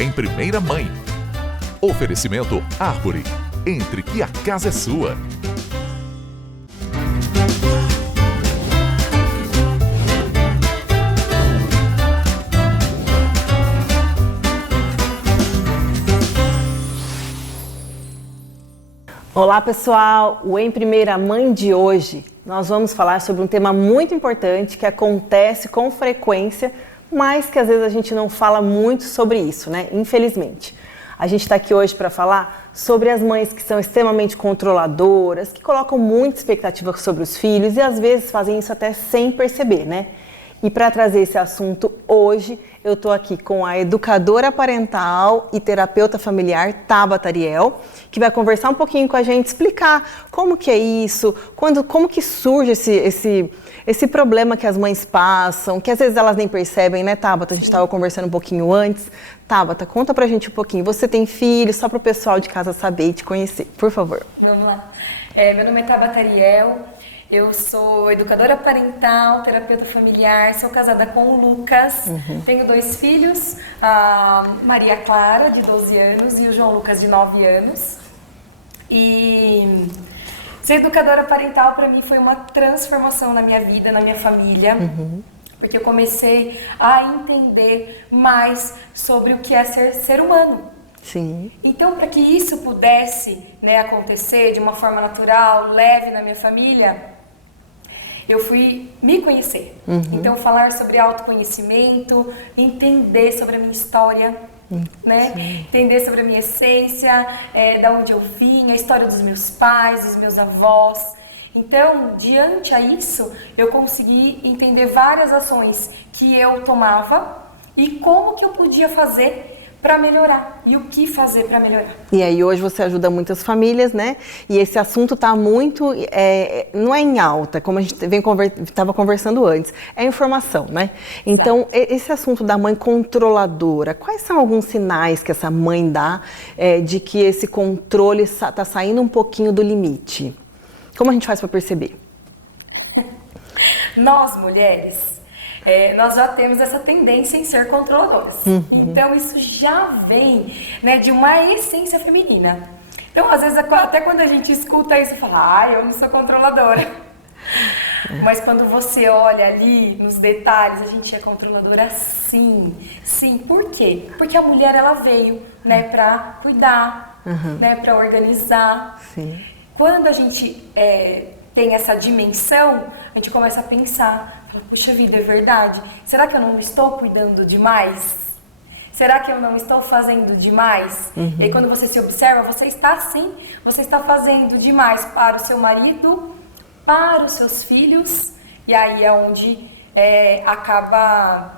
Em Primeira Mãe. Oferecimento Árvore. Entre que a casa é sua. Olá pessoal, o Em Primeira Mãe de hoje nós vamos falar sobre um tema muito importante que acontece com frequência, mas que às vezes a gente não fala muito sobre isso, né? Infelizmente. A gente está aqui hoje para falar sobre as mães que são extremamente controladoras, que colocam muita expectativa sobre os filhos e às vezes fazem isso até sem perceber, né? E para trazer esse assunto hoje, eu estou aqui com a educadora parental e terapeuta familiar Tabata Ariel, que vai conversar um pouquinho com a gente, explicar como que é isso, como que surge esse problema que as mães passam, que às vezes elas nem percebem, né, Tabata? A gente estava conversando um pouquinho antes. Tabata, conta pra gente um pouquinho. Você tem filhos, só para o pessoal de casa saber e te conhecer, por favor. Vamos lá. Meu nome é Tabata Ariel. Eu sou educadora parental, terapeuta familiar, sou casada com o Lucas, tenho 2 filhos, a Maria Clara, de 12 anos, e o João Lucas, de 9 anos. E ser educadora parental para mim foi uma transformação na minha vida, na minha família, porque eu comecei a entender mais sobre o que é ser humano. Sim. Então, para que isso pudesse, né, acontecer de uma forma natural, leve na minha família, eu fui me conhecer. Então, falar sobre autoconhecimento, entender sobre a minha história, né? Entender sobre a minha essência, da onde eu vim, a história dos meus pais, dos meus avós. Então, diante a isso, eu consegui entender várias ações que eu tomava e como que eu podia fazer para melhorar e o que fazer para melhorar. E aí hoje você ajuda muitas famílias, né? E esse assunto está muito, não é em alta, como a gente estava conversando antes, é informação, né? Então, esse assunto da mãe controladora, quais são alguns sinais que essa mãe dá de que esse controle está saindo um pouquinho do limite? Como a gente faz para perceber? Nós, mulheres, nós já temos essa tendência em ser controladoras. Então, isso já vem, né, de uma essência feminina. Então, às vezes, até quando a gente escuta isso, fala, eu não sou controladora. Mas quando você olha ali nos detalhes, a gente é controladora sim. Sim, por quê? Porque a mulher, ela veio, né, para cuidar, né, para organizar. Sim. Quando a gente tem essa dimensão, a gente começa a pensar, fala, puxa vida, é verdade? Será que eu não estou cuidando demais? Será que eu não estou fazendo demais? E aí, quando você se observa, você está sim, você está fazendo demais para o seu marido, para os seus filhos, e aí é onde acaba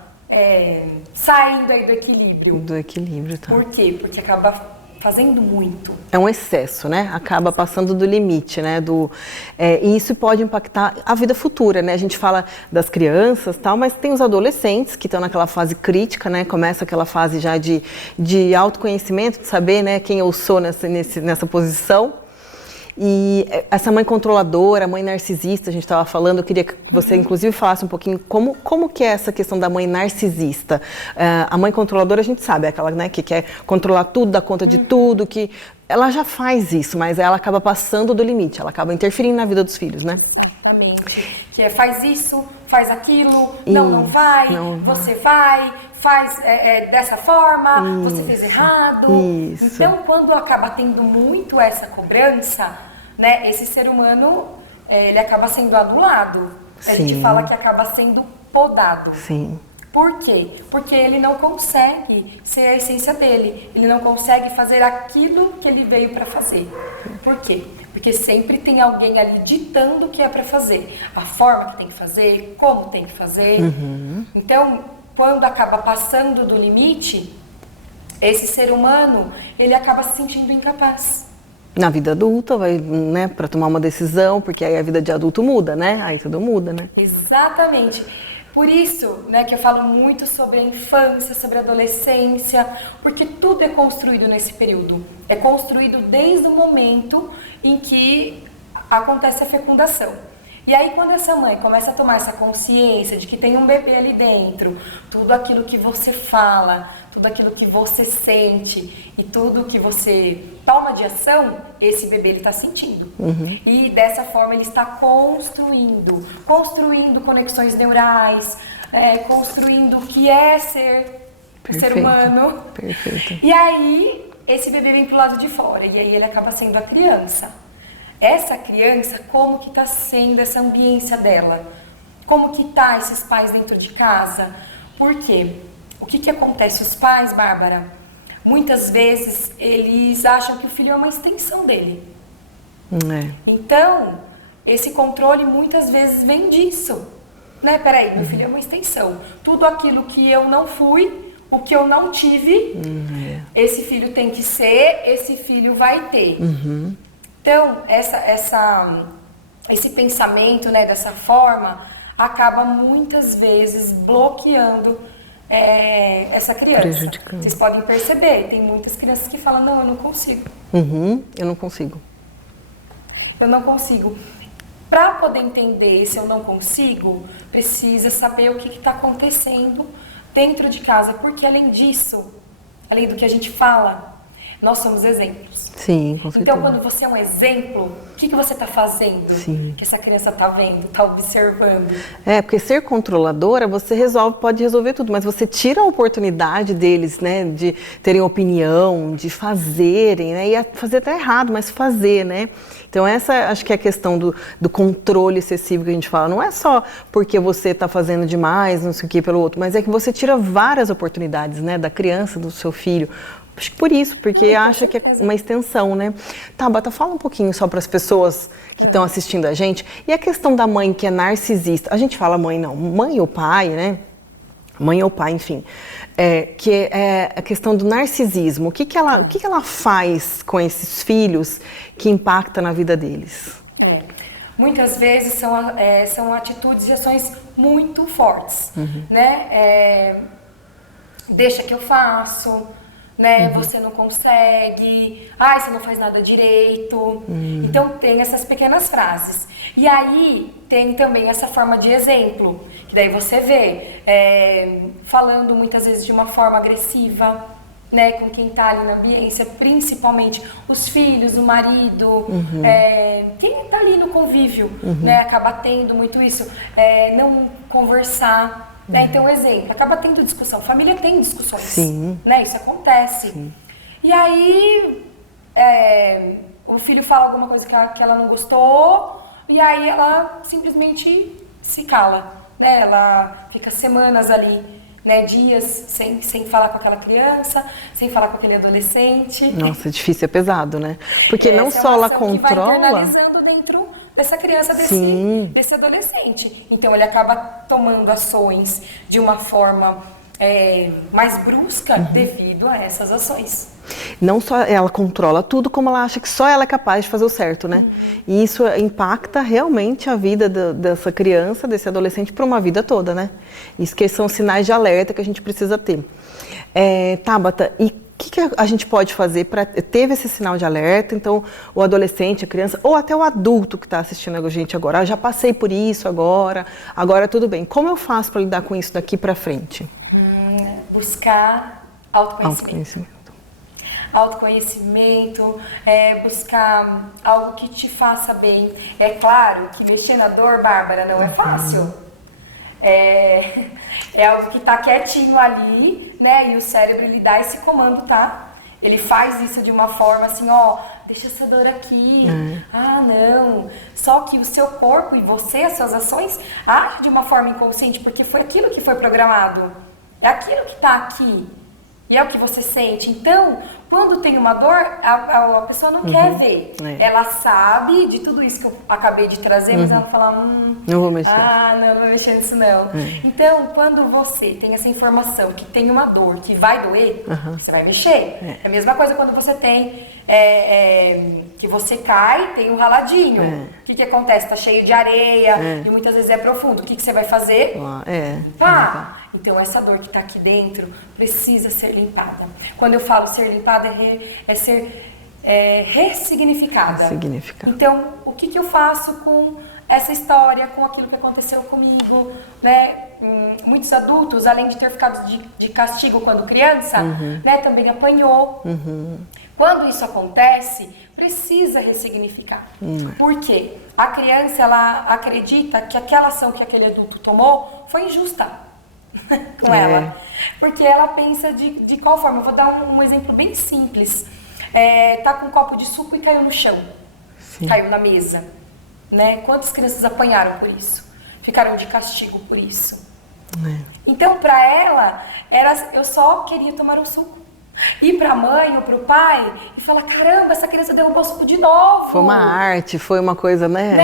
saindo aí do equilíbrio. Do equilíbrio, tá. Por quê? Porque acaba fazendo muito. É um excesso, né? Acaba passando do limite, né? E isso pode impactar a vida futura, né? A gente fala das crianças e tal, mas tem os adolescentes que estão naquela fase crítica, né? Começa aquela fase já de autoconhecimento, de saber, né, quem eu sou nessa posição. E essa mãe controladora, mãe narcisista, a gente estava falando, eu queria que você inclusive falasse um pouquinho como que é essa questão da mãe narcisista. A mãe controladora a gente sabe, é aquela, né, que quer controlar tudo, dar conta de tudo, que ela já faz isso, mas ela acaba passando do limite, ela acaba interferindo na vida dos filhos, né? Exatamente. Que faz isso, faz aquilo, não vai, você vai, faz dessa forma, você fez errado. Isso. Então, quando acaba tendo muito essa cobrança, né, esse ser humano, ele acaba sendo anulado. A gente fala que acaba sendo podado. Sim. Por quê? Porque ele não consegue ser a essência dele. Ele não consegue fazer aquilo que ele veio para fazer. Por quê? Porque sempre tem alguém ali ditando o que é para fazer. A forma que tem que fazer, como tem que fazer. Então, quando acaba passando do limite, esse ser humano, ele acaba se sentindo incapaz. Na vida adulta, vai, né, para tomar uma decisão, porque aí a vida de adulto muda, né? Aí tudo muda, né? Exatamente. Por isso, né, que eu falo muito sobre a infância, sobre a adolescência, porque tudo é construído nesse período. É construído desde o momento em que acontece a fecundação. E aí, quando essa mãe começa a tomar essa consciência de que tem um bebê ali dentro, tudo aquilo que você fala, tudo aquilo que você sente e tudo que você toma de ação, esse bebê ele está sentindo. E dessa forma ele está construindo conexões neurais, construindo o que é ser um ser humano. Perfeito. E aí, esse bebê vem pro lado de fora e aí ele acaba sendo a criança. Essa criança, como que está sendo essa ambiência dela? Como que tá esses pais dentro de casa? Por quê? O que que acontece? Os pais, Bárbara, muitas vezes eles acham que o filho é uma extensão dele. Então, esse controle muitas vezes vem disso. Né? Peraí, meu filho é uma extensão. Tudo aquilo que eu não fui, o que eu não tive, esse filho tem que ser, esse filho vai ter. Então, esse pensamento, né, dessa forma, acaba muitas vezes bloqueando essa criança. Vocês podem perceber, tem muitas crianças que falam, não, eu não consigo. Eu não consigo. Eu não consigo. Para poder entender se eu não consigo, precisa saber o que está acontecendo dentro de casa. Porque além disso, além do que a gente fala, nós somos exemplos. Sim, com certeza. Então, quando você é um exemplo, o que você está fazendo? Sim. Que essa criança está vendo, está observando. Porque ser controladora, você pode resolver tudo, mas você tira a oportunidade deles, né, de terem opinião, de fazerem, né, e fazer até errado, mas fazer, né. Então essa acho que é a questão do controle excessivo que a gente fala. Não é só porque você está fazendo demais, não sei o que, pelo outro, mas é que você tira várias oportunidades, né, da criança, do seu filho. Acho que por isso, porque acha que é uma extensão, né? Tabata, fala um pouquinho só para as pessoas que estão assistindo a gente. E a questão da mãe que é narcisista, a gente fala mãe não, mãe ou pai, né? Mãe ou pai, enfim. Que é a questão do narcisismo. O que ela faz com esses filhos que impacta na vida deles? Muitas vezes são atitudes e ações muito fortes, né? Deixa que eu faço, né? Você não consegue, você não faz nada direito. Então tem essas pequenas frases. E aí tem também essa forma de exemplo, que daí você vê falando muitas vezes de uma forma agressiva, né, com quem tá ali na ambiência, principalmente os filhos, o marido, quem tá ali no convívio, né, acaba tendo muito isso, não conversar. Né? Então, exemplo, acaba tendo discussão. Família tem discussões. Sim. Né? Isso acontece. Sim. E aí, o filho fala alguma coisa que ela não gostou, e aí ela simplesmente se cala. Né? Ela fica semanas ali, né? Dias sem falar com aquela criança, sem falar com aquele adolescente. Nossa, é difícil, é pesado, né? Porque não só ela controla... Que vai internalizando dentro dessa criança, desse adolescente. Então, ele acaba tomando ações de uma forma mais brusca devido a essas ações. Não só ela controla tudo, como ela acha que só ela é capaz de fazer o certo, né? E isso impacta realmente a vida dessa criança, desse adolescente, por uma vida toda, né? Isso que são sinais de alerta que a gente precisa ter. Tabata, e o que a gente pode fazer para ter esse sinal de alerta? Então, o adolescente, a criança, ou até o adulto que está assistindo a gente agora, já passei por isso agora tudo bem. Como eu faço para lidar com isso daqui para frente? Buscar autoconhecimento. Autoconhecimento, buscar algo que te faça bem. É claro que mexer na dor, Bárbara, não é fácil. É algo que está quietinho ali, né? E o cérebro, ele dá esse comando, tá? Ele faz isso de uma forma assim, deixa essa dor aqui. Não. Só que o seu corpo e você, as suas ações, agem de uma forma inconsciente, porque foi aquilo que foi programado. É aquilo que está aqui. E é o que você sente. Então, quando tem uma dor, a pessoa não quer ver. Ela sabe de tudo isso que eu acabei de trazer, mas ela fala, não vou mexer. Não vou mexer nisso não. Então, quando você tem essa informação que tem uma dor que vai doer, você vai mexer. É a mesma coisa quando você tem, que você cai, tem um raladinho. O que acontece? Tá cheio de areia e muitas vezes é profundo. O que você vai fazer? Limpar. Então, essa dor que está aqui dentro precisa ser limpada. Quando eu falo ser limpada, é ser ressignificada. Então, o que eu faço com essa história com aquilo que aconteceu comigo, né? Muitos adultos, além de ter ficado de castigo quando criança, né, também apanhou. Quando isso acontece, precisa ressignificar. Por quê? A criança, ela acredita que aquela ação que aquele adulto tomou foi injusta com ela. Porque ela pensa de qual forma? Eu vou dar um exemplo bem simples. Tá com um copo de suco e caiu no chão. Sim. Caiu na mesa. Né? Quantas crianças apanharam por isso? Ficaram de castigo por isso. Então, para ela, eu só queria tomar um suco. Ir pra mãe ou pro pai e falar, caramba, essa criança derrubou o suco de novo. Foi uma arte, foi uma coisa, né?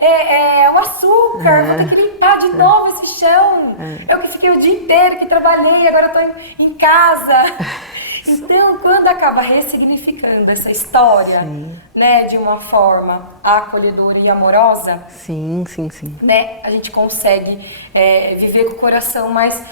É um açúcar, vou ter que limpar de novo esse chão. Eu que fiquei o dia inteiro, que trabalhei, agora eu tô em casa. Então, quando acaba ressignificando essa história, né, de uma forma acolhedora e amorosa, sim. Né, a gente consegue viver com o coração mais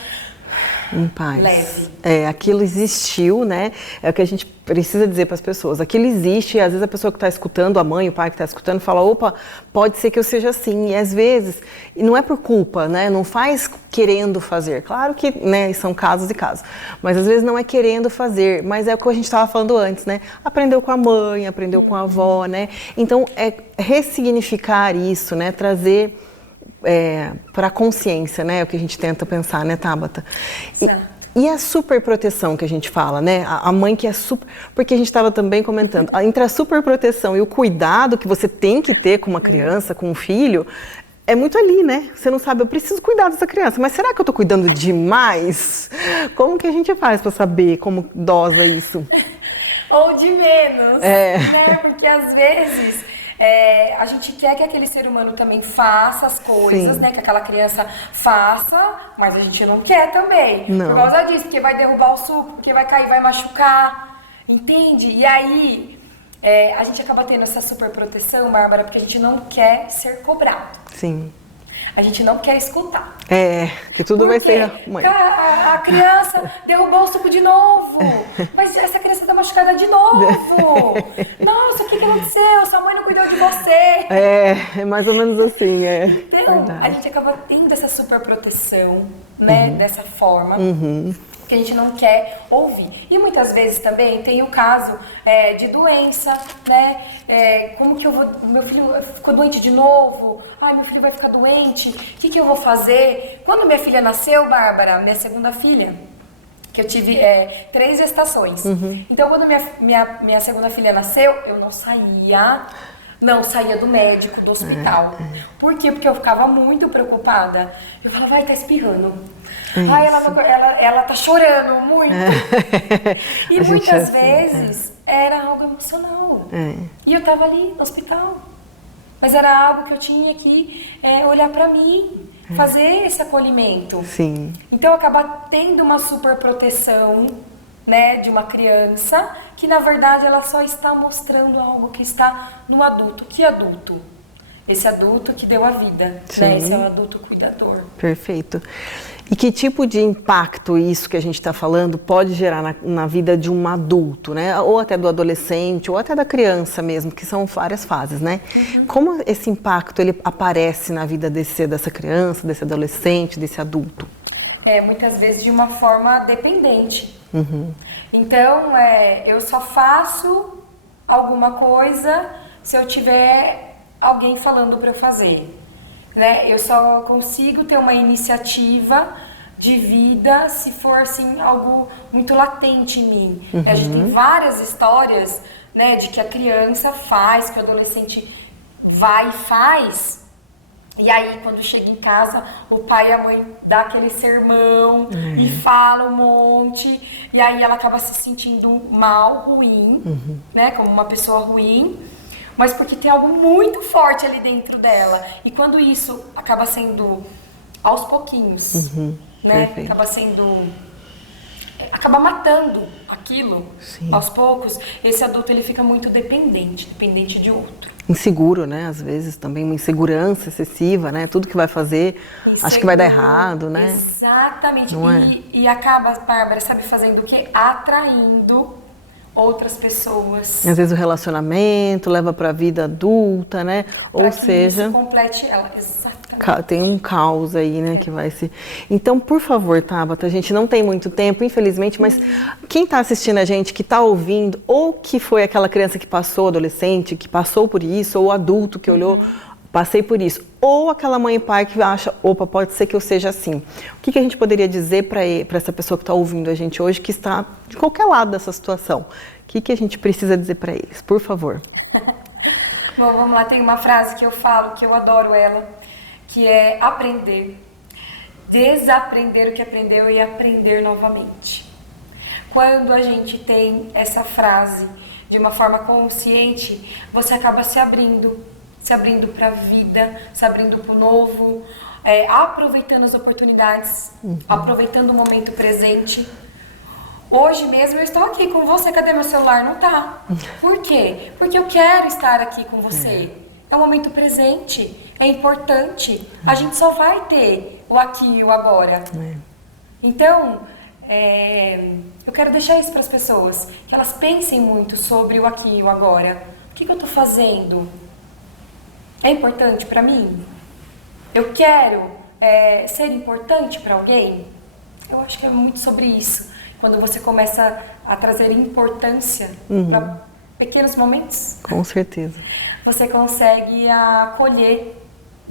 em paz. Leve. Aquilo existiu, né? É o que a gente precisa dizer para as pessoas. Aquilo existe e às vezes a pessoa que está escutando, a mãe, o pai que está escutando, fala, opa, pode ser que eu seja assim. E às vezes, não é por culpa, né? Não faz querendo fazer. Claro que, né, são casos e casos. Mas às vezes não é querendo fazer, mas é o que a gente estava falando antes, né? Aprendeu com a mãe, aprendeu com a avó, né? Então, é ressignificar isso, né? Trazer para a consciência, né? É o que a gente tenta pensar, né, Tabata? E a superproteção que a gente fala, né? A mãe que é super... Porque a gente estava também comentando, entre a superproteção e o cuidado que você tem que ter com uma criança, com um filho, é muito ali, né? Você não sabe, eu preciso cuidar dessa criança, mas será que eu estou cuidando demais? Como que a gente faz para saber como dosa isso? Ou de menos, né? Porque às vezes... a gente quer que aquele ser humano também faça as coisas, né? Que aquela criança faça, mas a gente não quer também. Não. Por causa disso, porque vai derrubar o suco, porque vai cair, vai machucar, entende? E aí, a gente acaba tendo essa super proteção, Bárbara, porque a gente não quer ser cobrado. Sim. A gente não quer escutar. Que tudo vai ser mãe. A criança derrubou o suco de novo. Mas essa criança tá machucada de novo. Nossa, o que aconteceu? Sua mãe não cuidou de você. É mais ou menos assim, Então, verdade. A gente acaba tendo essa super proteção, né? Dessa forma. Que a gente não quer ouvir. E muitas vezes também tem o caso de doença, né? Como que eu vou... Meu filho ficou doente de novo. Ai, meu filho vai ficar doente. O que eu vou fazer? Quando minha filha nasceu, Bárbara, minha segunda filha, que eu tive 3 gestações. Então, quando minha segunda filha nasceu, eu não saía do médico, do hospital. Por quê? Porque eu ficava muito preocupada. Eu falava, tá espirrando. Ai, ela tá chorando muito. E muitas vezes era algo emocional. E eu tava ali no hospital. Mas era algo que eu tinha que olhar pra mim, fazer esse acolhimento. Sim. Então, acaba tendo uma super proteção, né, de uma criança, que na verdade ela só está mostrando algo que está no adulto. Que adulto? Esse adulto que deu a vida, né? Esse é o adulto cuidador. Perfeito. E que tipo de impacto isso que a gente está falando pode gerar na vida de um adulto, né? Ou até do adolescente, ou até da criança mesmo, que são várias fases, né? Como esse impacto ele aparece na vida dessa criança, desse adolescente, desse adulto? Muitas vezes de uma forma dependente. Então, eu só faço alguma coisa se eu tiver alguém falando para eu fazer, né? Eu só consigo ter uma iniciativa de vida se for assim algo muito latente em mim. A gente tem várias histórias, né, de que a criança faz, que o adolescente vai e faz. E aí, quando chega em casa, o pai e a mãe dá aquele sermão e fala um monte. E aí ela acaba se sentindo mal, ruim, né? Como uma pessoa ruim. Mas porque tem algo muito forte ali dentro dela. E quando isso acaba sendo aos pouquinhos, né? Acaba matando aquilo. Aos poucos. Esse adulto, ele fica muito dependente de outro. Inseguro, né? Às vezes também uma insegurança excessiva, né? Tudo que vai fazer, acho que vai dar errado, né? Exatamente. Não e acaba, Bárbara, sabe, fazendo o quê? Atraindo outras pessoas. Às vezes o relacionamento leva para a vida adulta, né? Ou seja, isso complete ela, exatamente. Tem um caos aí, né, que vai se... Então, por favor, Tabata, a gente não tem muito tempo, infelizmente, mas quem está assistindo a gente, que está ouvindo, ou que foi aquela criança que passou, adolescente, que passou por isso, ou adulto que olhou, passei por isso, ou aquela mãe e pai que acha, opa, pode ser que eu seja assim. O que a gente poderia dizer para essa pessoa que está ouvindo a gente hoje, que está de qualquer lado dessa situação? O que a gente precisa dizer para eles? Por favor. Bom, vamos lá, tem uma frase que eu falo, que eu adoro ela, que é aprender, desaprender o que aprendeu e aprender novamente. Quando a gente tem essa frase de uma forma consciente, você acaba se abrindo para a vida, se abrindo para o novo, aproveitando as oportunidades, aproveitando o momento presente. Hoje mesmo eu estou aqui com você, cadê meu celular? Não tá. Por quê? Porque eu quero estar aqui com você. É um momento presente, é importante. A gente só vai ter o aqui e o agora. Então, eu quero deixar isso para as pessoas, que elas pensem muito sobre o aqui e o agora. O que eu estou fazendo? É importante para mim? Eu quero ser importante para alguém? Eu acho que é muito sobre isso. Quando você começa a trazer importância para pequenos momentos. Com certeza. Você consegue acolher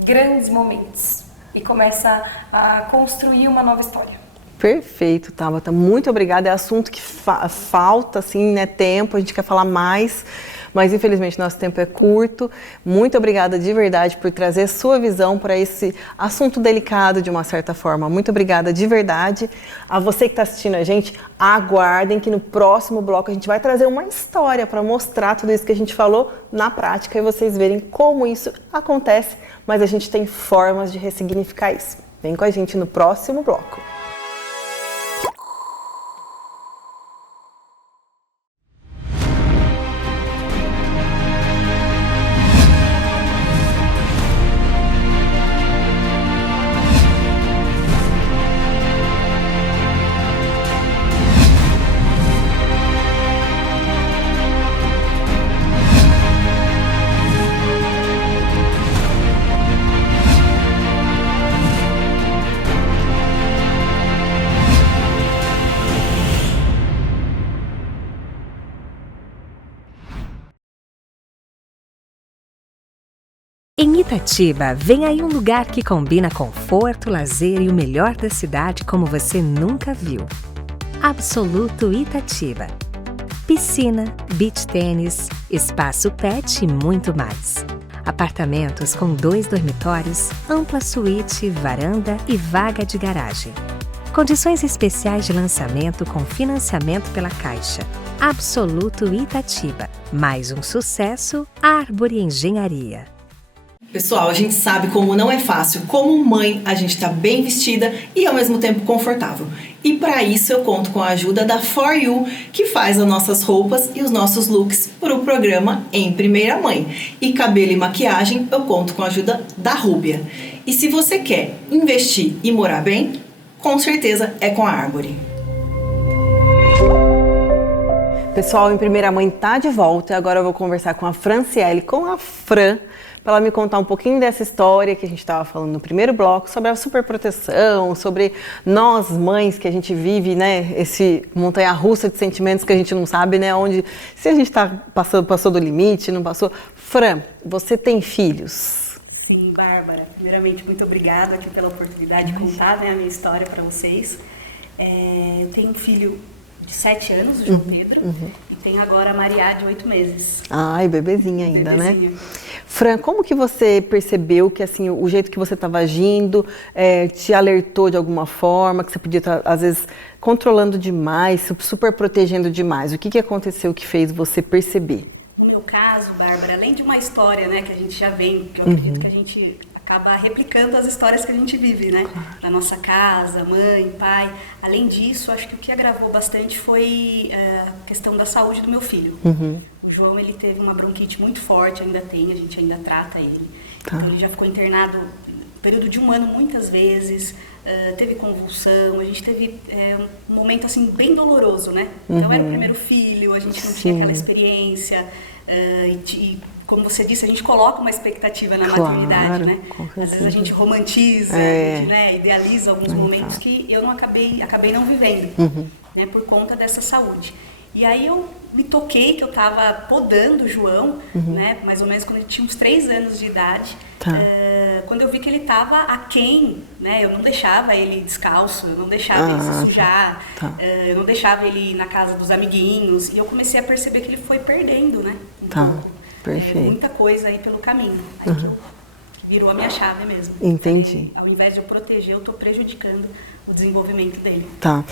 grandes momentos e começa a construir uma nova história. Perfeito, Tabata. Muito obrigada. É assunto que falta, assim, né, tempo. A gente quer falar mais, mas infelizmente nosso tempo é curto. Muito obrigada de verdade por trazer sua visão para esse assunto delicado de uma certa forma. Muito obrigada de verdade. A você que está assistindo a gente, aguardem que no próximo bloco a gente vai trazer uma história para mostrar tudo isso que a gente falou na prática e vocês verem como isso acontece, mas a gente tem formas de ressignificar isso. Vem com a gente no próximo bloco. Em Itatiba, vem aí um lugar que combina conforto, lazer e o melhor da cidade como você nunca viu. Absoluto Itatiba. Piscina, beach tênis, espaço pet e muito mais. Apartamentos com 2 dormitórios, ampla suíte, varanda e vaga de garagem. Condições especiais de lançamento com financiamento pela Caixa. Absoluto Itatiba. Mais um sucesso, Árvore Engenharia. Pessoal, a gente sabe como não é fácil, como mãe, a gente tá bem vestida e ao mesmo tempo confortável. E para isso eu conto com a ajuda da For You, que faz as nossas roupas e os nossos looks para o programa Em Primeira Mãe. E cabelo e maquiagem eu conto com a ajuda da Rúbia. E se você quer investir e morar bem, com certeza é com a Árvore. Pessoal, Em Primeira Mãe tá de volta e agora eu vou conversar com a Franciele, com a Fran, para ela me contar um pouquinho dessa história que a gente estava falando no primeiro bloco, sobre a superproteção, sobre nós mães que a gente vive, né, esse montanha-russa de sentimentos que a gente não sabe, né, onde se a gente passou do limite, não passou. Fran, você tem filhos? Sim, Bárbara. Primeiramente, muito obrigada aqui pela oportunidade de contar, né, a minha história para vocês. Eu tenho um filho de 7 anos, o João Pedro, e tenho agora a Maria de 8 meses. Ai, bebezinha ainda, né? Fran, como que você percebeu que assim, o jeito que você estava agindo te alertou de alguma forma, que você podia estar, às vezes, controlando demais, super protegendo demais? O que aconteceu que fez você perceber? No meu caso, Bárbara, além de uma história, né, que a gente já vem, que eu acredito que a gente acaba replicando as histórias que a gente vive, né? Na nossa casa, mãe, pai. Além disso, acho que o que agravou bastante foi a questão da saúde do meu filho. O João, ele teve uma bronquite muito forte, ainda tem, a gente ainda trata ele. Então ele já ficou internado período de 1 ano muitas vezes, teve convulsão, a gente teve um momento assim bem doloroso, né? Então era o primeiro filho, a gente não tinha aquela experiência e como você disse, a gente coloca uma expectativa na maternidade, né? Às vezes a gente romantiza, a gente, né, idealiza alguns momentos que eu não acabei não vivendo, né, por conta dessa saúde. E aí eu me toquei que eu estava podando o João, né, mais ou menos quando ele tinha uns 3 anos de idade. Quando eu vi que ele estava aquém, né, eu não deixava ele descalço, eu não deixava ele se sujar, eu não deixava ele ir na casa dos amiguinhos. E eu comecei a perceber que ele foi perdendo, né, Perfeito. Muita coisa aí pelo caminho. Aí que virou a minha chave mesmo. Entendi. Ao invés de eu proteger, eu estou prejudicando o desenvolvimento dele. Tá.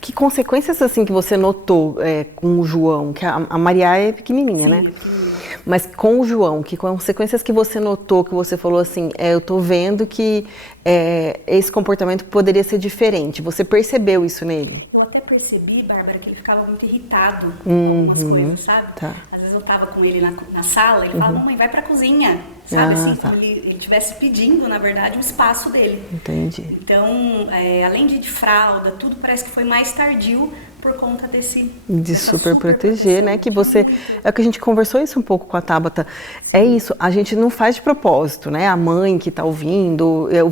Que consequências assim que você notou com o João? Que a Maria é pequenininha, né? Mas com o João, que consequências que você notou, que você falou assim, eu tô vendo que esse comportamento poderia ser diferente. Você percebeu isso nele? Eu até percebi, Bárbara, que ele ficava muito irritado com algumas coisas, sabe? Às vezes eu tava com ele na sala, ele falava, mamãe, vai pra cozinha, sabe? Como ele estivesse pedindo, na verdade, um espaço dele. Entendi. Então, além de fralda, tudo parece que foi mais tardio por conta de super proteger, né? Que você, é que a gente conversou isso um pouco com a Tabata, é isso, a gente não faz de propósito, né? A mãe que tá ouvindo, eu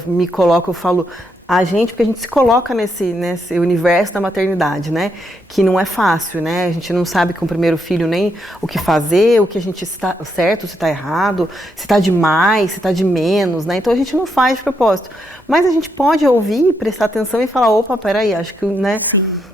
falo a gente, porque a gente se coloca nesse universo da maternidade, né? Que não é fácil, né? A gente não sabe com o primeiro filho nem o que fazer, o que a gente está certo, se está errado, se está de mais, se está de menos, né? Então a gente não faz de propósito. Mas a gente pode ouvir, prestar atenção e falar, opa, peraí, acho que, né?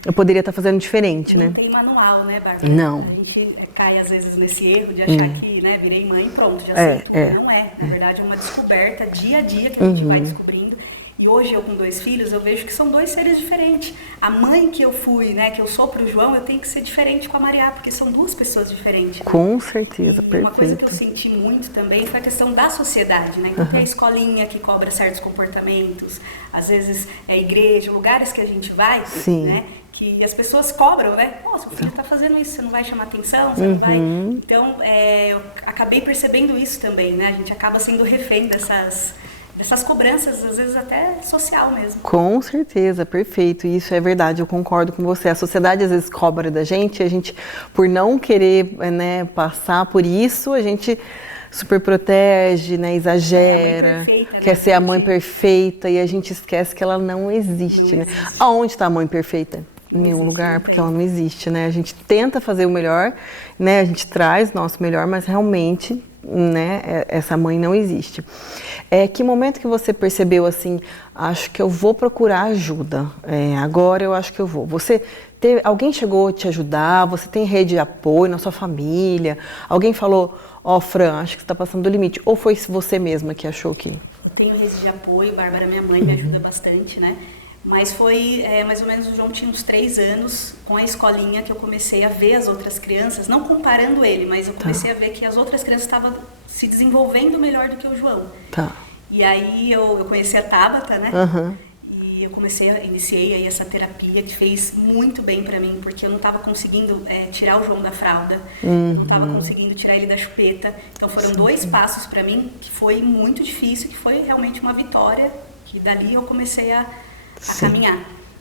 Eu poderia estar fazendo diferente, né? Não tem manual, né, Bárbara? Não. A gente cai, às vezes, nesse erro de achar que, né, virei mãe e pronto, já sei tudo. Não é. Na verdade, é uma descoberta dia a dia que a gente vai descobrindo. E hoje, eu com 2 filhos, eu vejo que são 2 seres diferentes. A mãe que eu fui, né, que eu sou pro João, eu tenho que ser diferente com a Maria, porque são 2 pessoas diferentes. Com certeza, perfeito. Uma coisa que eu senti muito também foi a questão da sociedade, né? Então, tem a escolinha que cobra certos comportamentos, às vezes é igreja, lugares que a gente vai, né? Que as pessoas cobram, né? Pô, seu filho tá fazendo isso, você não vai chamar atenção, você não vai... Então, eu acabei percebendo isso também, né? A gente acaba sendo refém dessas cobranças, às vezes até social mesmo. Com certeza, perfeito. Isso é verdade, eu concordo com você. A sociedade às vezes cobra da gente, a gente, por não querer, né, passar por isso, a gente super protege, né, exagera, perfeita, quer ser a mãe perfeita e a gente esquece que ela não existe, né? Aonde está a mãe perfeita? Em nenhum lugar, porque ela não existe, né? A gente tenta fazer o melhor, né? A gente traz o nosso melhor, mas realmente, né, essa mãe não existe. Que momento que você percebeu assim, acho que eu vou procurar ajuda, agora eu acho que eu vou. Alguém chegou a te ajudar, você tem rede de apoio na sua família, alguém falou, Fran, acho que você está passando do limite, ou foi você mesma que achou que... Eu tenho rede de apoio, Bárbara, minha mãe, me ajuda bastante, né? Mas foi mais ou menos, o João tinha uns 3 anos, com a escolinha, que eu comecei a ver as outras crianças, não comparando ele, mas eu comecei a ver que as outras crianças estavam se desenvolvendo melhor do que o João. E aí eu conheci a Tabata, né? E eu iniciei aí essa terapia que fez muito bem pra mim, porque eu não estava conseguindo tirar o João da fralda, não estava conseguindo tirar ele da chupeta. Então foram 2 passos pra mim que foi muito difícil, que foi realmente uma vitória, que dali eu comecei a caminhar,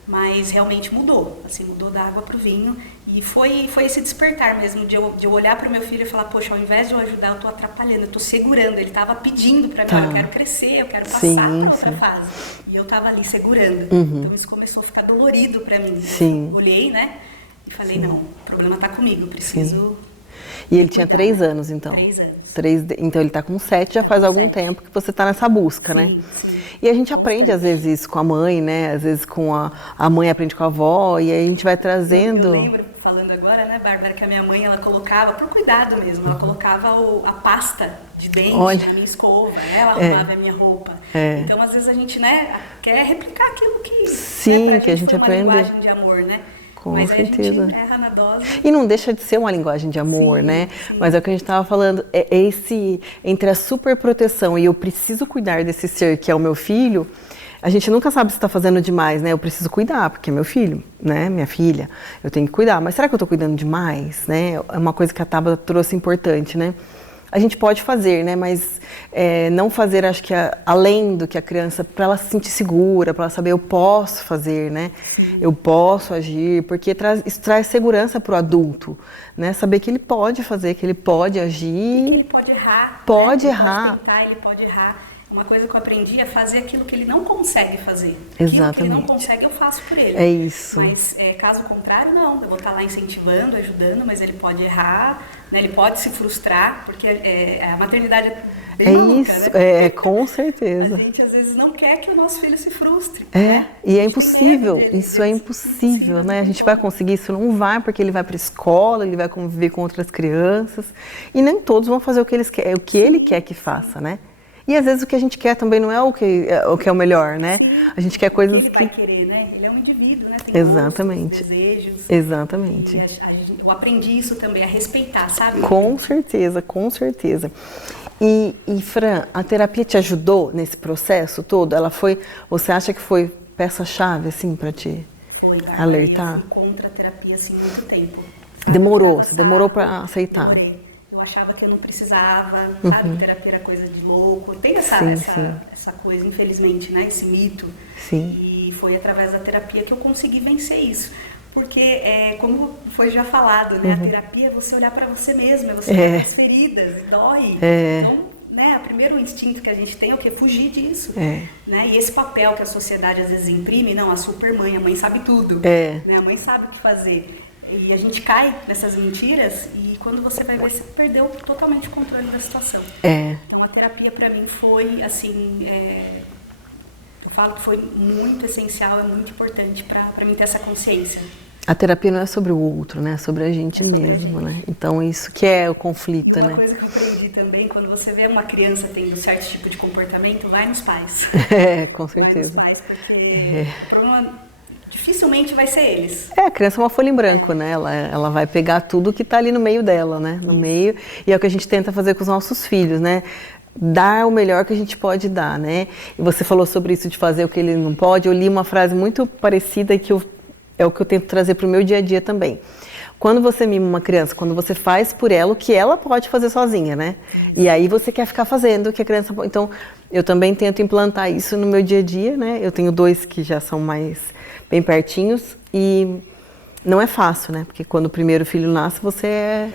mas realmente mudou, assim, mudou da água pro vinho e foi esse despertar mesmo de eu olhar pro meu filho e falar, poxa, ao invés de eu ajudar, eu tô atrapalhando, eu tô segurando, ele tava pedindo pra mim, eu quero crescer, eu quero passar pra outra fase, e eu tava ali segurando, então isso começou a ficar dolorido pra mim, eu olhei, né, e falei, não, o problema tá comigo, eu preciso... E ele tinha 3 anos, então? 3 anos. Então ele tá com 7, já faz algum tempo que você tá nessa busca, né? Sim. E a gente aprende, às vezes, isso com a mãe, né? Às vezes com a mãe aprende com a avó, e aí a gente vai trazendo... Eu lembro, falando agora, né, Bárbara, que a minha mãe, ela colocava, por cuidado mesmo, ela colocava a pasta de dente na minha escova, né? Ela arrumava a minha roupa. Então, às vezes, a gente, né, quer replicar aquilo que... Sim, né, que a gente aprende. Uma linguagem de amor, né? Com certeza. A gente erra na dose. E não deixa de ser uma linguagem de amor, né? Mas é o que a gente estava falando, entre a superproteção e eu preciso cuidar desse ser que é o meu filho, a gente nunca sabe se está fazendo demais, né? Eu preciso cuidar, porque é meu filho, né? Minha filha, eu tenho que cuidar. Mas será que eu estou cuidando demais, né? É uma coisa que a Tabata trouxe importante, né? a gente pode fazer, né? Mas não fazer, acho que além do que a criança, para ela se sentir segura, para ela saber eu posso fazer, né? Sim. Eu posso agir, porque isso traz segurança para o adulto, né? Saber que ele pode fazer, que ele pode agir. Ele pode errar. Pode né? errar. Ele pode tentar, ele pode errar. Uma coisa que eu aprendi é fazer aquilo que ele não consegue fazer. Exatamente. Aquilo que ele não consegue, eu faço por ele. É isso. Mas, caso contrário, não. Eu vou estar lá incentivando, ajudando, mas ele pode errar, né? Ele pode se frustrar, porque a maternidade é bem maluca, isso, né? Com certeza. A gente, às vezes, não quer que o nosso filho se frustre. E é impossível. Isso é impossível, né? A gente vai conseguir isso, não vai, porque ele vai para a escola, ele vai conviver com outras crianças, e nem todos vão fazer o que ele quer que faça, né? E às vezes o que a gente quer também não é o que é o melhor, né? Sim. A gente quer coisas ele que... vai querer, né? Ele é um indivíduo, né? Tem Exatamente. gostos, desejos. Exatamente. E eu aprendi isso também, a respeitar, sabe? Com certeza, com certeza. E Fran, a terapia te ajudou nesse processo todo? Você acha que foi peça-chave, assim, para te alertar? Eu fui contra a terapia, assim, muito tempo. Você demorou para aceitar? Demorei. Eu achava que eu não precisava, sabe? Terapia era coisa de louco. Tem essa coisa, infelizmente, né? Esse mito. Sim. E foi através da terapia que eu consegui vencer isso. Porque, como foi já falado, né? A terapia é você olhar para você mesmo, é você olhar as feridas, dói. Então, né? O primeiro instinto que a gente tem é o quê? Fugir disso. Né? E esse papel que a sociedade às vezes imprime, não, a supermãe, a mãe sabe tudo. Né? A mãe sabe o que fazer. E a gente cai nessas mentiras e quando você vai ver, você perdeu totalmente o controle da situação. Então a terapia para mim foi assim, eu falo que foi muito essencial, é muito importante para mim ter essa consciência. A terapia não é sobre o outro, né? É sobre a gente mesmo, né? Então isso que é o conflito, né? Uma coisa que eu aprendi também, quando você vê uma criança tendo certo tipo de comportamento, vai nos pais. Com certeza. Vai nos pais, porque o problema dificilmente vai ser eles. A criança é uma folha em branco, né? Ela vai pegar tudo que está ali no meio dela, né? No meio, e é o que a gente tenta fazer com os nossos filhos, né? Dar o melhor que a gente pode dar, né? E você falou sobre isso de fazer o que ele não pode. Eu li uma frase muito parecida que é o que eu tento trazer para o meu dia a dia também. Quando você mima uma criança, quando você faz por ela o que ela pode fazer sozinha, né? E aí você quer ficar fazendo o que a criança pode. Então, eu também tento implantar isso no meu dia a dia, né? Eu tenho 2 que já são mais bem pertinhos e não é fácil, né? Porque quando o primeiro filho nasce, você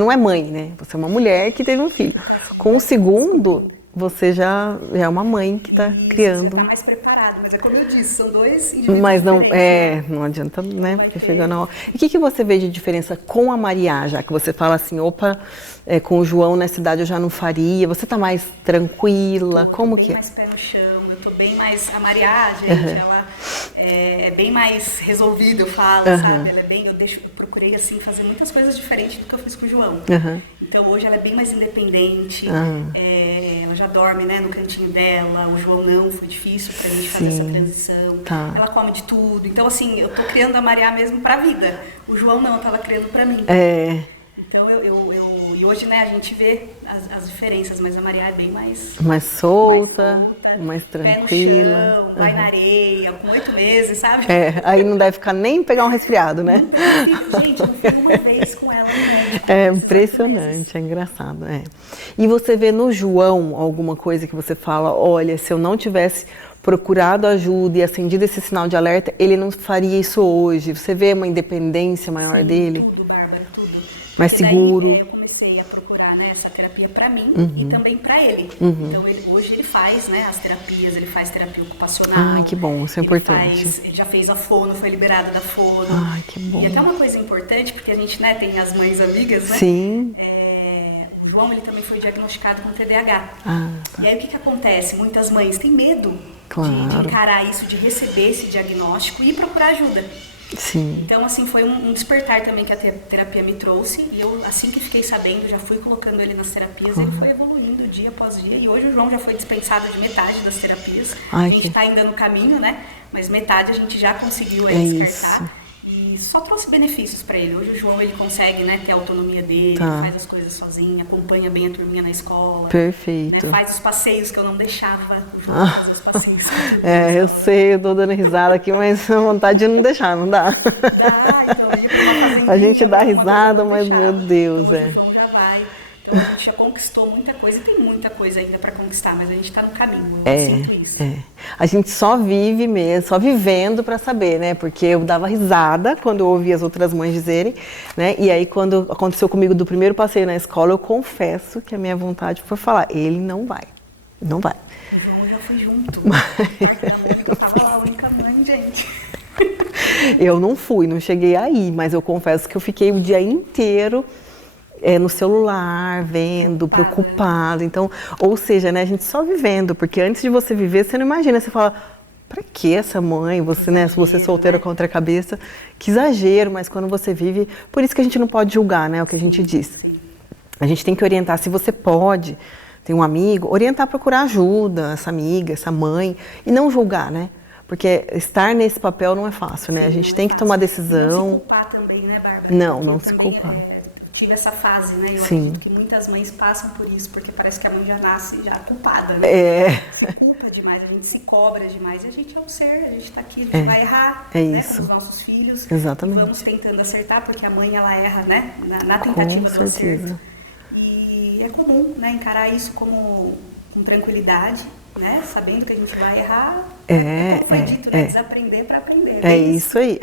não é mãe, né? Você é uma mulher que teve um filho. Com o segundo, você já é uma mãe que está criando. Você está mais preparado, mas é como eu disse, são 2 indivíduos Mas não, diferentes. não adianta, né? Porque chega na hora. E o que você vê de diferença com a Maria, já que você fala assim, opa, com o João nessa idade eu já não faria, você está mais tranquila, como que é? Eu tô bem mais pé no chão, eu tô bem mais... A Maria, gente, ela é bem mais resolvida, eu falo, sabe? Ela é bem... Eu procurei, assim, fazer muitas coisas diferentes do que eu fiz com o João. Então, hoje ela é bem mais independente, ela já dorme, né, no cantinho dela, o João não, foi difícil pra gente fazer essa transição. Ela come de tudo. Então, assim, eu tô criando a Maria mesmo pra vida. O João não, eu tava criando pra mim. Então, e hoje, né, a gente vê as diferenças, mas a Maria é bem mais solta, mais tranquila. Pé no chão, vai na areia, com 8 meses, sabe? Aí não deve ficar nem pegar um resfriado, né? Gente, eu fui uma vez com ela no médico. É impressionante, é engraçado, E você vê no João alguma coisa que você fala, olha, se eu não tivesse procurado ajuda e acendido esse sinal de alerta, ele não faria isso hoje. Você vê uma independência maior dele? Tudo, Bárbara, tudo. Mais seguro. Daí, eu comecei a procurar, né, essa terapia para mim e também para ele. Então, hoje ele faz, né, as terapias, ele faz terapia ocupacional. Que bom, isso é importante. Ele já fez a fono, foi liberado da fono. Que bom. E até uma coisa importante, porque a gente, né, tem as mães amigas, né? Sim. O João, ele também foi diagnosticado com TDAH. E aí, o que acontece? Muitas mães têm medo de encarar isso, de receber esse diagnóstico e procurar ajuda. Sim. Então, assim, foi um despertar também que a terapia me trouxe. E eu, assim que fiquei sabendo, já fui colocando ele nas terapias. Ele foi evoluindo dia após dia. E hoje o João já foi dispensado de metade das terapias. A gente está ainda no caminho, né? Mas metade a gente já conseguiu descartar. Isso. E só trouxe benefícios para ele. Hoje o João, ele consegue, né, ter a autonomia dele, faz as coisas sozinho, acompanha bem a turminha na escola. Perfeito. Né, faz os passeios que eu não deixava o João fazer os passeios. Eu sei, eu tô dando risada aqui, mas a vontade de não deixar, não dá. Dá, então, a gente A gente dá risada, mas meu Deus, O João já vai. Então a gente já conquistou muita coisa e tem muita coisa ainda para conquistar, mas a gente está no caminho, eu sinto isso. A gente só vive mesmo, só vivendo para saber, né? Porque eu dava risada quando eu ouvia as outras mães dizerem, né? E aí quando aconteceu comigo do primeiro passeio na escola, eu confesso que a minha vontade foi falar, ele não vai, não vai. O João eu já fui junto. Eu tava lá, a única mãe, gente. Eu não fui, não cheguei aí, mas eu confesso que eu fiquei o dia inteiro no celular, vendo, preocupada. Então, ou seja, né, a gente só vivendo, porque antes de você viver, você não imagina, você fala, pra que essa mãe, você, né, se você solteira contra a cabeça, que exagero, mas quando você vive, por isso que a gente não pode julgar, né, o que a gente diz. A gente tem que orientar, se você pode, tem um amigo, orientar a procurar ajuda, essa amiga, essa mãe, e não julgar, né? Porque estar nesse papel não é fácil, né? A gente tem que tomar decisão. Não se culpar também, né, Bárbara? Não se culpar. Tive essa fase, né? Eu Sim. acredito que muitas mães passam por isso, porque parece que a mãe já nasce já culpada, né? Se culpa demais, a gente se cobra demais. E a gente é um ser, a gente tá aqui, a gente vai errar, né? Com os nossos filhos. Exatamente. E vamos tentando acertar, porque a mãe, ela erra, né? Na tentativa do acerto. E é comum, né? Encarar isso com tranquilidade, né? Sabendo que a gente vai errar. Como foi dito, né? Desaprender para aprender. É isso aí.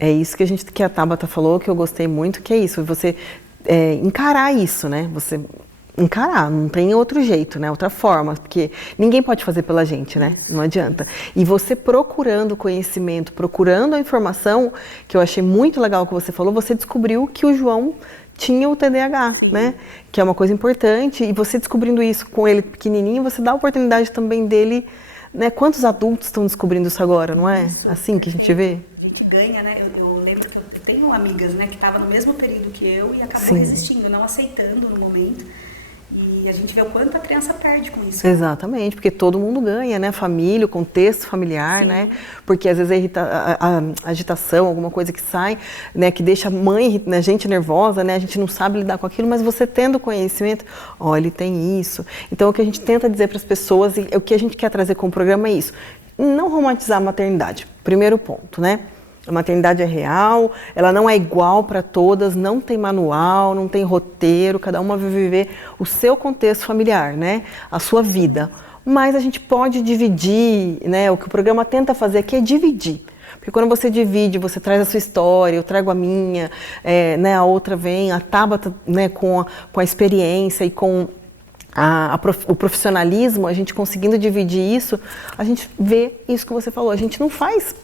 É isso que a Tabata falou, que eu gostei muito, que é isso, você encarar isso, né? Você encarar, não tem outro jeito, né? Outra forma, porque ninguém pode fazer pela gente, né? Não adianta. E você procurando conhecimento, procurando a informação, que eu achei muito legal o que você falou, você descobriu que o João tinha o TDAH, Sim. né? Que é uma coisa importante, e você descobrindo isso com ele pequenininho, você dá a oportunidade também dele, né? Quantos adultos estão descobrindo isso agora, não é? Isso, assim que a gente vê? Ganha, né? Eu lembro que eu tenho amigas, né, que estavam no mesmo período que eu e acabou Sim. resistindo, não aceitando no momento. E a gente vê o quanto a criança perde com isso. Exatamente, porque todo mundo ganha, né? A família, o contexto familiar, Sim. né? Porque às vezes a agitação, alguma coisa que sai, né? Que deixa a mãe, a gente nervosa, né? A gente não sabe lidar com aquilo, mas você tendo conhecimento, ó, ele tem isso. Então o que a gente tenta dizer para as pessoas, e o que a gente quer trazer com o programa é isso. Não romantizar a maternidade, primeiro ponto, né? A maternidade é real, ela não é igual para todas, não tem manual, não tem roteiro, cada uma vai viver o seu contexto familiar, né? A sua vida. Mas a gente pode dividir, né? O que o programa tenta fazer aqui é dividir. Porque quando você divide, você traz a sua história, eu trago a minha, né? A outra vem, a Tabata, né? com a experiência e com o profissionalismo, a gente conseguindo dividir isso, a gente vê isso que você falou, a gente não faz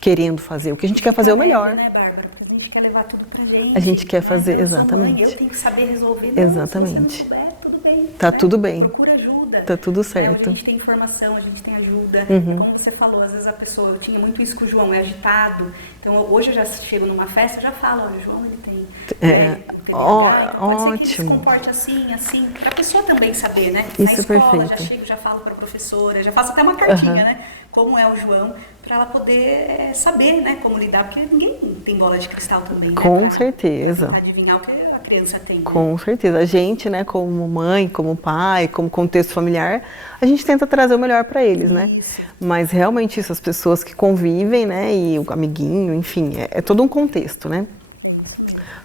querendo fazer, o que a gente quer fazer é o melhor. Né, Bárbara? Porque a gente quer levar tudo pra gente. A gente quer né? fazer, então, exatamente. Eu tenho que saber resolver. Exatamente. Se você não souber, tudo bem. Tá né? tudo bem. Procura ajuda. Tá tudo certo. A gente tem informação, a gente tem ajuda. Como você falou, às vezes a pessoa, eu tinha muito isso com o João, é agitado. Então hoje eu já chego numa festa, eu já falo, olha, o João ele tem o TDAH, pode ser que ele se comporte assim, para a pessoa também saber, né? Isso na escola, perfeito. já chego, já falo para a professora, já faço até uma cartinha, né? Como é o João, para ela poder saber, né, como lidar, porque ninguém tem bola de cristal também, né? Com certeza. Adivinhar o que a criança tem. Né? Com certeza. A gente, né, como mãe, como pai, como contexto familiar, a gente tenta trazer o melhor para eles, né? Isso. Mas realmente essas pessoas que convivem, né, e o amiguinho, enfim, é todo um contexto, né?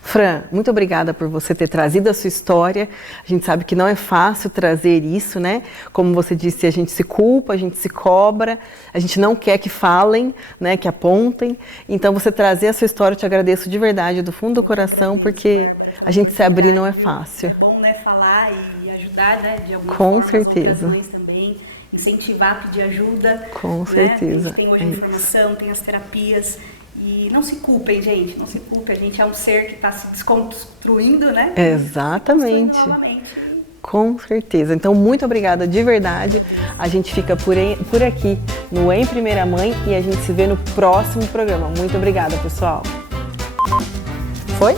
Fran, muito obrigada por você ter trazido a sua história. A gente sabe que não é fácil trazer isso, né? Como você disse, a gente se culpa, a gente se cobra, a gente não quer que falem, né? Que apontem. Então, você trazer a sua história, eu te agradeço de verdade, do fundo do coração, porque a gente se abrir não é fácil. É bom, né, falar e ajudar, né, de alguma Com forma, certeza. as mães também, incentivar, pedir ajuda. Com né? certeza. A gente tem hoje a informação, tem as terapias. E não se culpem, gente, não se culpem. A gente é um ser que está se desconstruindo, né? Exatamente. Novamente. Com certeza. Então, muito obrigada de verdade. A gente fica por aqui no Em Primeira Mãe e a gente se vê no próximo programa. Muito obrigada, pessoal. Foi?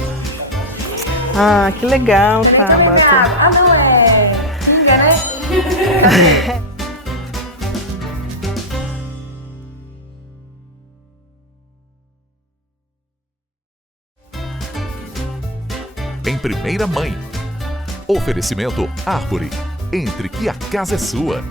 Ah, que legal, Tabata. Ah, não, é pinga, né? Em Primeira Mãe. Oferecimento Árvore. Entre que a casa é sua.